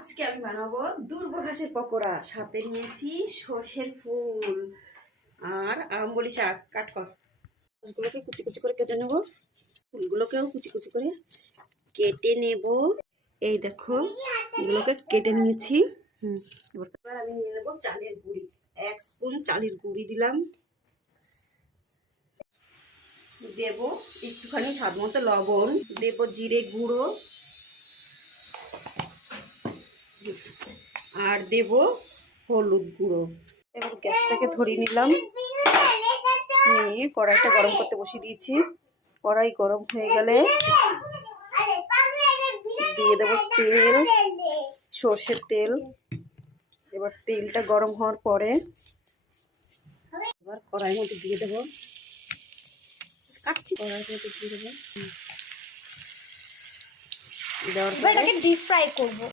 আজকে আমি বানাবো দুর্ব ঘাসের পকোড়া। সাথে নিয়েছি সর্ষের ফুল আর আমবলি শাক। কাট কর, গাছগুলোকে কুচি কুচি করে কেটে নেব, ফুলগুলোকেও কুচি কুচি করে কেটে নেব। এই দেখো, এগুলোকে কেটে নিয়েছি। এবার আমি নিয়ে নেবো চালের গুঁড়ি। 1 স্পুন চালের গুঁড়ি দিলাম। দেব একটুখানি স্বাদ মতো লবণ, দেব জিরে গুঁড়ো, আর দেব হলুদ গুঁড়ো। এবার গ্যাসটাকে ধরিয়ে নিলাম, নিয়ে কড়াইটা গরম করতে বসিয়ে দিয়েছি। কড়াই গরম হয়ে গেলে দিয়ে দেবো তেল, সর্ষের তেল। এবার তেলটা গরম হওয়ার পরে এবার কড়াইয়ের মধ্যে দিয়ে দেবো, কাটছি, কড়াইয়ের মধ্যে দিয়ে দেবো। দেওয়ার পরে ডিপ ফ্রাই করবো।